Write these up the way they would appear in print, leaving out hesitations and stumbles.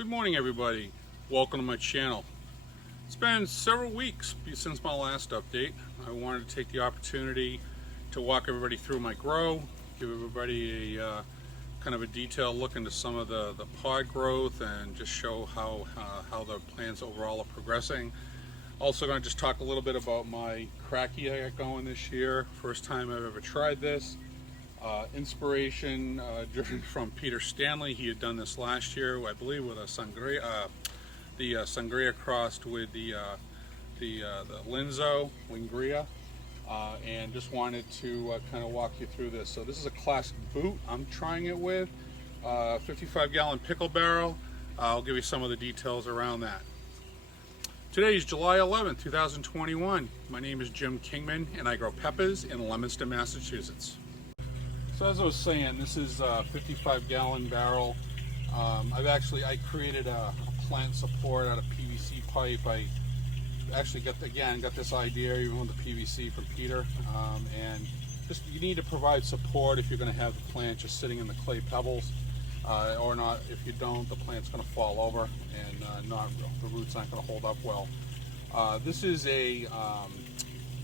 Good morning, everybody. Welcome to my channel. It's been several weeks since my last update. I wanted to take the opportunity to walk everybody through my grow, give everybody a kind of a detailed look into some of the pod growth and just show how the plants overall are progressing. Also going to just talk a little bit about my Cracky I got going this year. First time I've ever tried this. Inspiration driven from Peter Stanley. He had done this last year, I believe, with a Sangria, the Sangria crossed with the Linzo Lingria, and just wanted to kind of walk you through this. So this is a classic boot I'm trying it with, 55-gallon pickle barrel. I'll give you some of the details around that. Today is July 11th, 2021. My name is Jim Kingman, and I grow peppers in Leominster, Massachusetts. So as I was saying, this is a 55-gallon barrel. I created a plant support out of PVC pipe. I actually got this idea even with the PVC from Peter. And just you need to provide support if you're going to have the plant just sitting in the clay pebbles, or not. If you don't, the plant's going to fall over and the roots aren't going to hold up well. This is a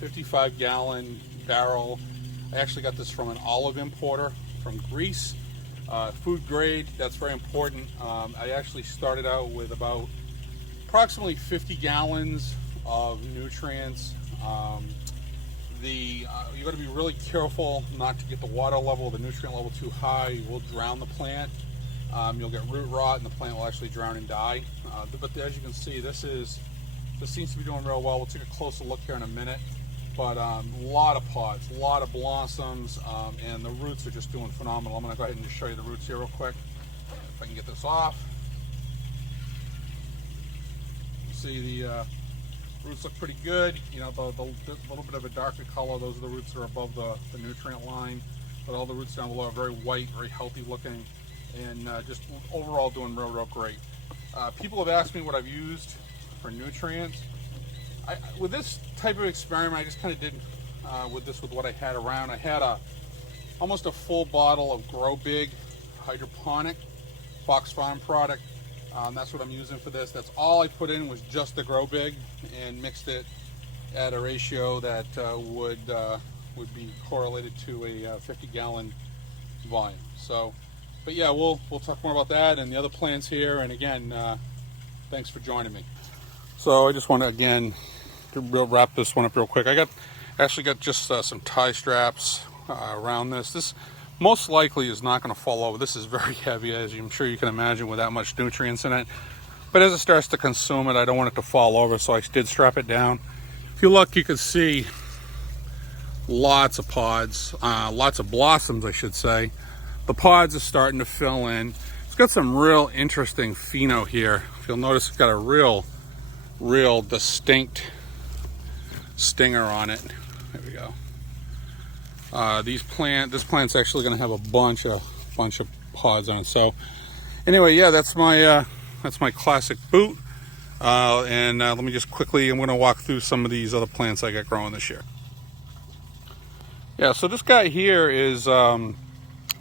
55-gallon barrel. I actually got this from an olive importer from Greece. Food grade, that's very important. I actually started out with about approximately 50 gallons of nutrients. You got to be really careful not to get the water level, the nutrient level too high. You will drown the plant. You'll get root rot and the plant will actually drown and die. But as you can see, this seems to be doing real well. We'll take a closer look here in a minute. But a lot of pods, a lot of blossoms, and the roots are just doing phenomenal. I'm going to go ahead and just show you the roots here real quick. If I can get this off. See the roots look pretty good. You know, the little bit of a darker color, those are the roots that are above the nutrient line. But all the roots down below are very white, very healthy looking, and just overall doing real great. People have asked me what I've used for nutrients. With this type of experiment, I just kind of did with what I had around. I had almost a full bottle of Grow Big hydroponic Fox Farm product. That's what I'm using for this. That's all I put in was just the Grow Big, and mixed it at a ratio that would be correlated to a 50-gallon volume. So, but yeah, we'll talk more about that and the other plants here. And again, thanks for joining me. So I just want to again wrap this one up real quick. I actually got just some tie straps around this. This most likely is not going to fall over. This is very heavy, as I'm sure you can imagine, with that much nutrients in it. But as it starts to consume it, I don't want it to fall over, so I did strap it down. If you look, you can see lots of pods, lots of blossoms, I should say. The pods are starting to fill in. It's got some real interesting pheno here. If you'll notice, it's got a real distinct stinger on it. There we go. This plant's actually going to have a bunch of pods on it. So anyway, yeah, that's my classic boot. And let me just quickly, I'm going to walk through some of these other plants I got growing this year. Yeah, so this guy here is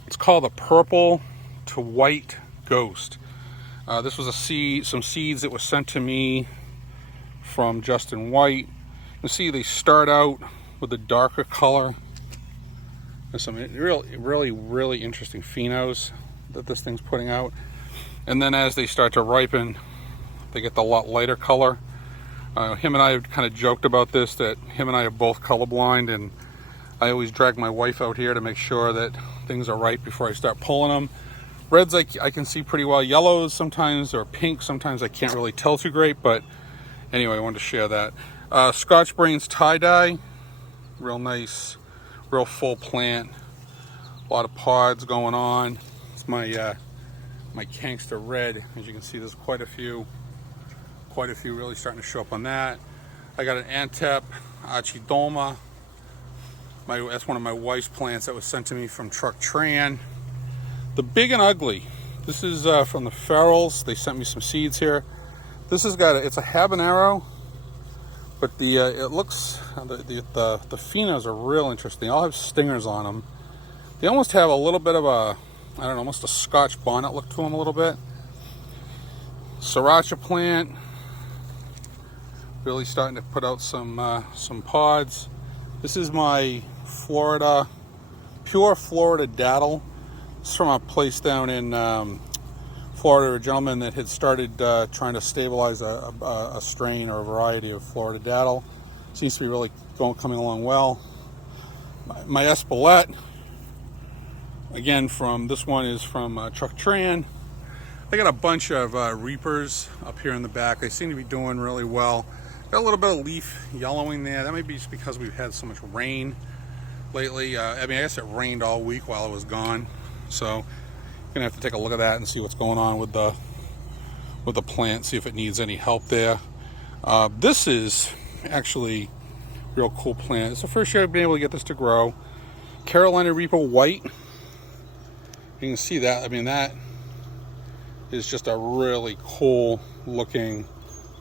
it's called a purple to white ghost. This was some seeds that were sent to me from Justin White. You see they start out with a darker color. There's some really interesting phenos that this thing's putting out. And then as they start to ripen, they get the lot lighter color. Him and I have kind of joked about this, that him and I are both colorblind, and I always drag my wife out here to make sure that things are right before I start pulling them. Reds I can see pretty well. Yellows sometimes, or pink sometimes I can't really tell too great, but anyway, I wanted to share that. Scotch Brains tie-dye, real nice, real full plant. A lot of pods going on. It's my Kankster Red. As you can see, there's quite a few really starting to show up on that. I got an Antep Archidoma. That's one of my wife's plants that was sent to me from Truck Tran. The Big and Ugly. This is from the Ferals. They sent me some seeds here. This has got it's a habanero, but it looks the phenos are real interesting. They all have stingers on them. They almost have a little bit of a, I don't know, almost a Scotch bonnet look to them a little bit. Sriracha plant, really starting to put out some pods. This is my pure Florida datil. It's from a place down in Florida, a gentleman that had started trying to stabilize a strain or a variety of Florida datil. Seems to be really coming along well. My Espelette, again, this one is from Truck Tran. I got a bunch of Reapers up here in the back. They seem to be doing really well. Got a little bit of leaf yellowing there. That may be just because we've had so much rain lately. I guess it rained all week while I was gone. So gonna have to take a look at that and see what's going on with the plant, see if it needs any help there. This is actually a real cool plant. It's the first year I've been able to get this to grow. Carolina Reaper White. You can see that. That is just a really cool looking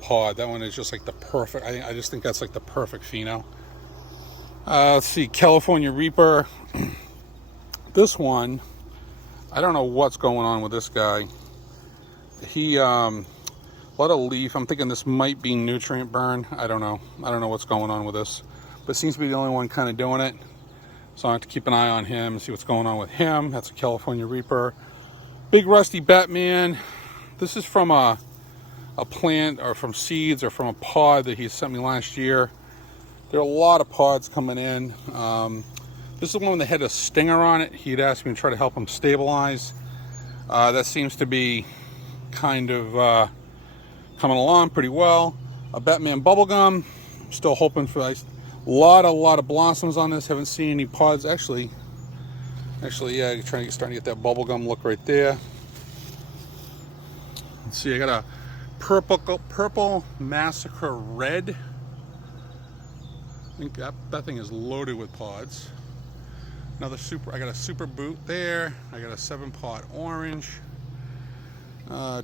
pod. That one is just like the perfect, I just think that's like the perfect pheno. Let's see, California Reaper. This one, I don't know what's going on with this guy. He, a lot of leaf. I'm thinking this might be nutrient burn. I don't know what's going on with this, but it seems to be the only one kind of doing it. So I have to keep an eye on him and see what's going on with him. That's a California Reaper. Big Rusty Batman. This is from a plant, or from seeds, or from a pod that he sent me last year. There are a lot of pods coming in. This is the one that had a stinger on it. He'd asked me to try to help him stabilize. That seems to be kind of coming along pretty well. A Batman Bubblegum. I'm still hoping for a lot of blossoms on this. Haven't seen any pods. Actually, yeah, starting to get that bubblegum look right there. Let's see, I got a purple Massacre Red. I think that thing is loaded with pods. I got a Super Boot there. I got a 7-pod Orange.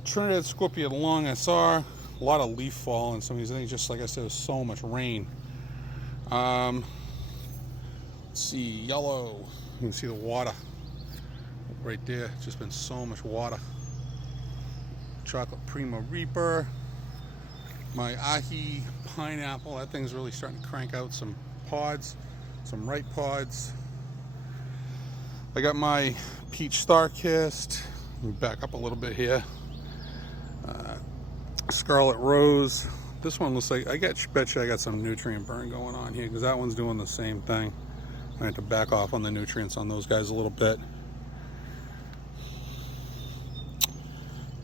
Trinidad Scorpion Long SR. A lot of leaf fall in some of these things. Just like I said, there's so much rain. Let's see, yellow. You can see the water right there. It's just been so much water. Chocolate Primo Reaper. My Ahi Pineapple. That thing's really starting to crank out some pods, some ripe pods. I got my Peach Starkist. Let me back up a little bit here. Scarlet Rose. This one looks like, bet you I got some nutrient burn going on here, because that one's doing the same thing. I have to back off on the nutrients on those guys a little bit.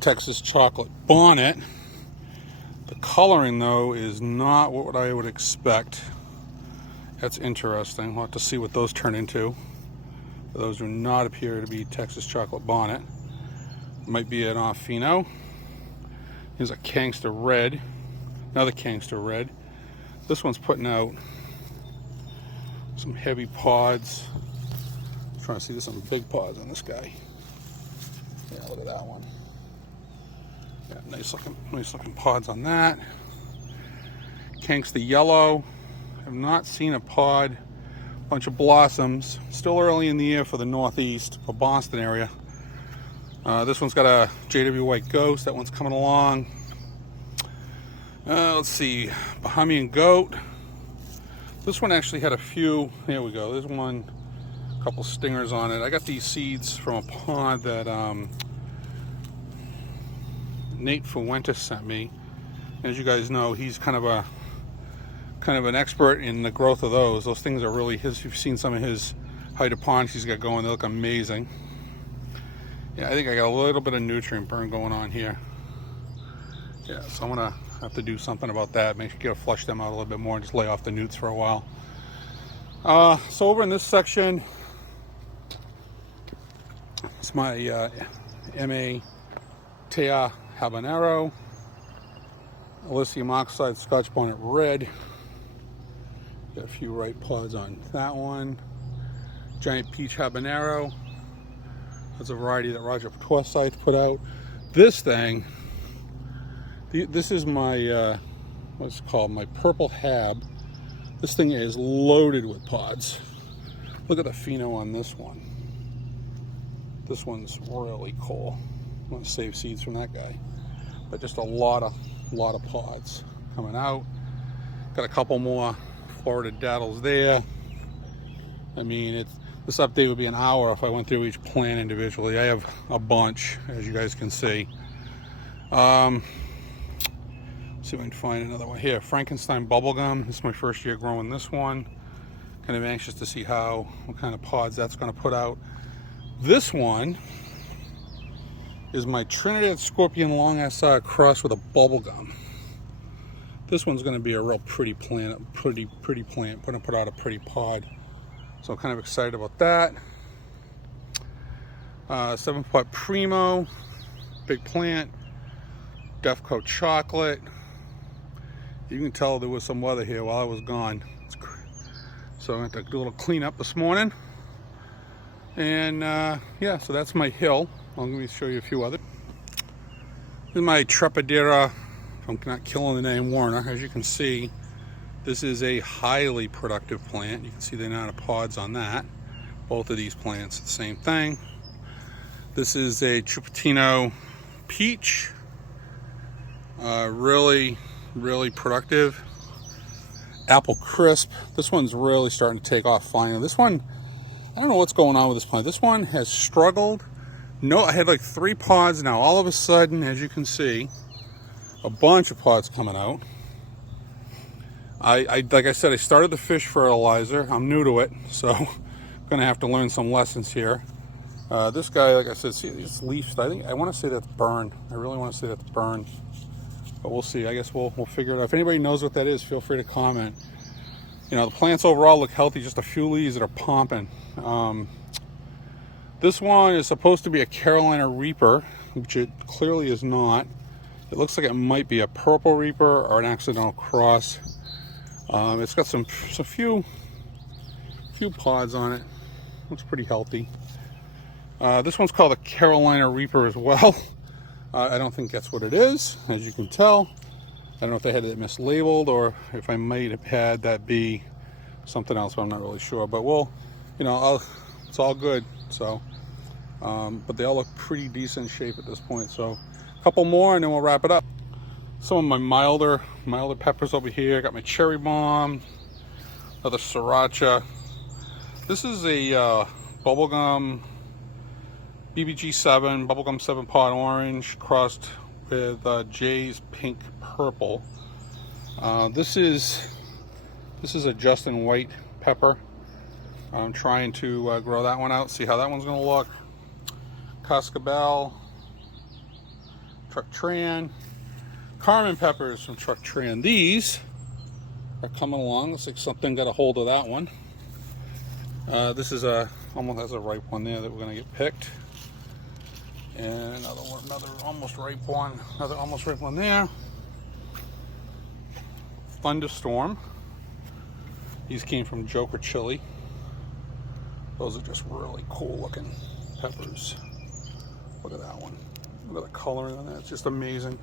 Texas Chocolate Bonnet. The coloring, though, is not what I would expect. That's interesting. We'll have to see what those turn into. Those do not appear to be Texas Chocolate Bonnet. Might be an off pheno. Here's a Gangster Red. Another Gangster Red. This one's putting out some heavy pods. I'm trying to see, there's some big pods on this guy. Yeah, look at that one. Yeah, nice looking pods on that. Gangster Yellow. Have not seen a pod. Bunch of blossoms. Still early in the year for the Northeast, for Boston area. This one's got a JW White Ghost. That one's coming along. Let's see, Bahamian Goat. This one actually had a few. There we go. There's one, a couple stingers on it. I got these seeds from a pod that Nate Fuentes sent me. As you guys know, he's kind of an expert in the growth of those. Those things are really his. You've seen some of his hydroponics he's got going. They look amazing. Yeah, I think I got a little bit of nutrient burn going on here. Yeah, so I'm gonna have to do something about that. Make sure to flush them out a little bit more and just lay off the newts for a while. So over in this section, it's my MA Tea Habanero, Elysium Oxide Scotch Bonnet Red. Got a few ripe pods on that one. Giant Peach Habanero. That's a variety that Roger Forsyth put out. This thing, this is my, what's it called, my Purple Hab. This thing is loaded with pods. Look at the pheno on this one. This one's really cool. I'm gonna save seeds from that guy. but just a lot of pods coming out. Got a couple more Florida daddles there. I mean, this update would be an hour if I went through each plant individually. I have a bunch, as you guys can see. See if I can find another one here. Frankenstein bubblegum. This is my first year growing this one. Kind of anxious to see what kind of pods that's going to put out. This one is my Trinidad Scorpion Long SR crossed with a bubblegum. This one's going to be a real pretty plant, pretty plant. Going to put out a pretty pod. So I'm kind of excited about that. 7-foot Primo, big plant. Defco Chocolate. You can tell there was some weather here while I was gone. So I had to do a little cleanup this morning. And yeah, so that's my hill. Let me show you a few other. This is my Trepidera, if I'm not killing the name, Warner. As you can see, this is a highly productive plant. You can see the amount of pods on that. Both of these plants, the same thing. This is a Cupertino Peach. Really productive. Apple Crisp. This one's really starting to take off finally. This one, I don't know what's going on with this plant. This one has struggled. No, I had like 3 pods. Now all of a sudden, as you can see, a bunch of pods coming out. Like I said, I started the fish fertilizer. I'm new to it, so I'm gonna have to learn some lessons here. This guy, like I said, see these leaves. I want to say that's burned. I really want to say that's burned. But we'll see. I guess we'll figure it out. If anybody knows what that is, feel free to comment. You know, the plants overall look healthy, just a few leaves that are popping. This one is supposed to be a Carolina Reaper, which it clearly is not. It looks like it might be a Purple Reaper or an accidental cross. It's got some few pods on it. Looks pretty healthy. This one's called a Carolina Reaper as well. I don't think that's what it is, as you can tell. I don't know if they had it mislabeled or if I might have had that be something else, but I'm not really sure. But we'll, you know, it's all good. So, but they all look pretty decent shape at this point. So, a couple more and then we'll wrap it up. Some of my milder peppers over here. I got my Cherry Bomb, another Sriracha. This is a bubblegum BBG7, bubblegum 7-pod orange crossed with Jay's pink purple. This is a Justin White pepper. I'm trying to grow that one out, see how that one's going to look. Cascabel, Truck Tran, Carmen peppers from Truck Tran. These are coming along. Looks like something got a hold of that one. This is almost has a ripe one there that we're going to get picked. And another almost ripe one. Another almost ripe one there. Thunderstorm. These came from Joker Chili. Those are just really cool looking peppers. Look at that one. Look at the coloring on that. It's just amazing.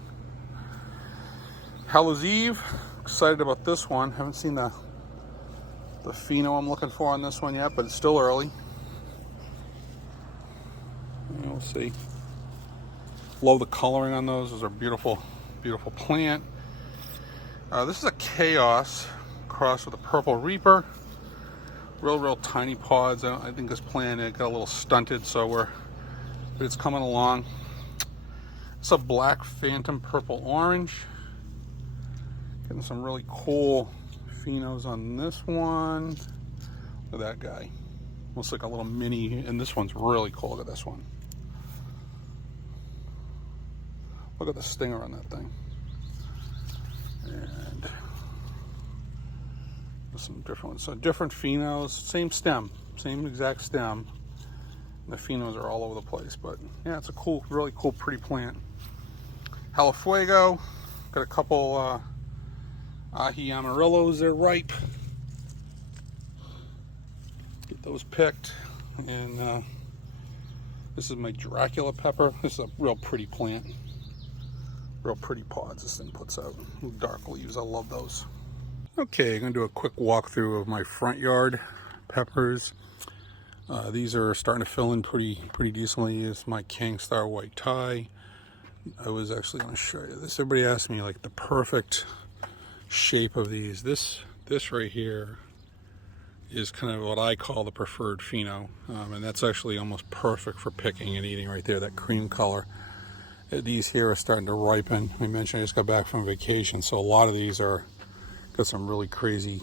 Hell's Eve. Excited about this one. Haven't seen the pheno I'm looking for on this one yet, but it's still early. And we'll see. Love the coloring on those. Those are beautiful, beautiful plant. This is a Chaos crossed with a Purple Reaper. Real tiny pods. I think this plant got a little stunted, so but it's coming along. It's a Black Phantom Purple Orange. Getting some really cool phenos on this one. Look at that guy. Looks like a little mini, and this one's really cool. Look at this one. Look at the stinger on that thing. And there's some different ones. So different phenos, same stem, same exact stem. And the phenos are all over the place, but yeah, it's a cool, really cool, pretty plant. Jalafuego, got a couple Aji Amarillos, they're ripe. Get those picked. And this is my Dracula pepper. This is a real pretty plant. Real pretty pods this thing puts out. Dark leaves, I love those. Okay, I'm gonna do a quick walkthrough of my front yard peppers. These are starting to fill in pretty decently. This is my King Star White Thai. I was actually going to show you this. Everybody asked me like the perfect shape of these. This right here is kind of what I call the preferred pheno, and that's actually almost perfect for picking and eating right there, that cream color. These here are starting to ripen. I mentioned I just got back from vacation, so a lot of these are got some really crazy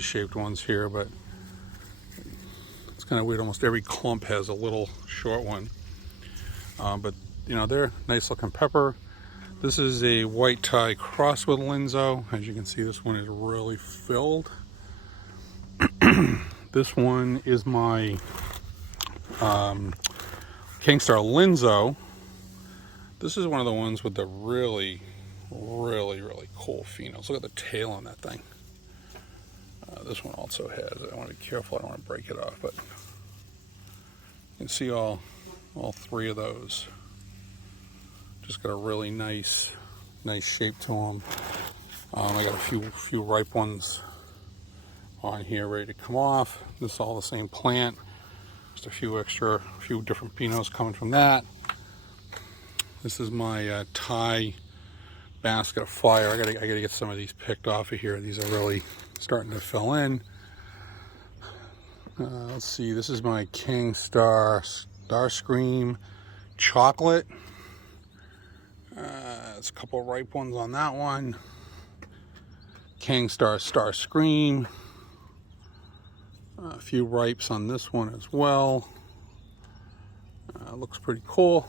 shaped ones here, but it's kind of weird. Almost every clump has a little short one, but you know, they're nice looking pepper. This is a white Thai cross with Linzo. As you can see, this one is really filled. This one is my Kingstar Linzo. This is one of the ones with the really cool phenos. Look at the tail on that thing. This one also has, I want to be careful, I don't want to break it off, but you can see all three of those. Just got a really nice shape to them. I got a few ripe ones on here ready to come off. This is all the same plant. Just a few different phenos coming from that. This is my Thai basket of fire. I gotta get some of these picked off of here. These are really starting to fill in. Let's see. This is my Kingstar Starscream chocolate. There's a couple of ripe ones on that one. Kingstar Starscream. A few ripes on this one as well. Looks pretty cool.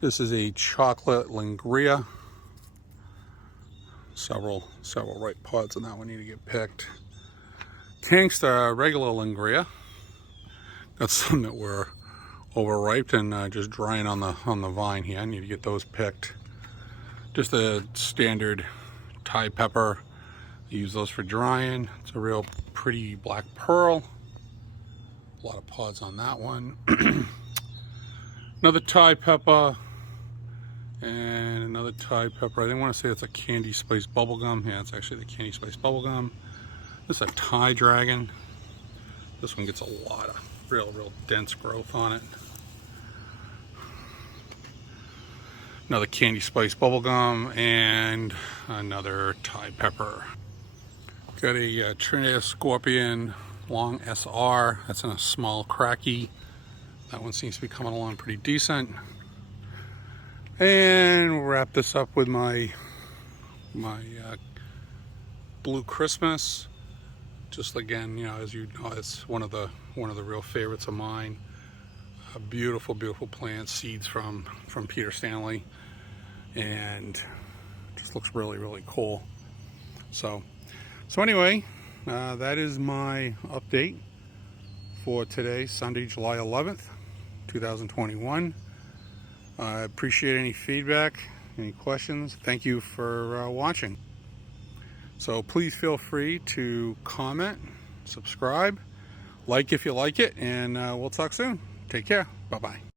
This is a chocolate Lingria. Several ripe pods on that one need to get picked. Kingstar regular Lingria. Got some that were overripe and just drying on the vine here. I need to get those picked. Just a standard Thai pepper. I use those for drying. It's a real pretty black pearl. A lot of pods on that one. Another Thai pepper. And another Thai pepper. I didn't want to say it's a Candy Spice bubblegum. Yeah, it's actually the Candy Spice bubblegum. This is a Thai dragon. This one gets a lot of real dense growth on it. Another Candy Spice bubblegum and another Thai pepper. Got a Trinidad Scorpion Long SR. That's in a small cracky. That one seems to be coming along pretty decent. And we'll wrap this up with my Blue Christmas. Just again, you know, as you know, it's one of the real favorites of mine. A beautiful plant, seeds from Peter Stanley, and just looks really cool. So anyway, that is my update for today, Sunday, July 11th, 2021. I appreciate any feedback, any questions. Thank you for watching. So please feel free to comment, subscribe, like if you like it, and we'll talk soon. Take care. Bye-bye.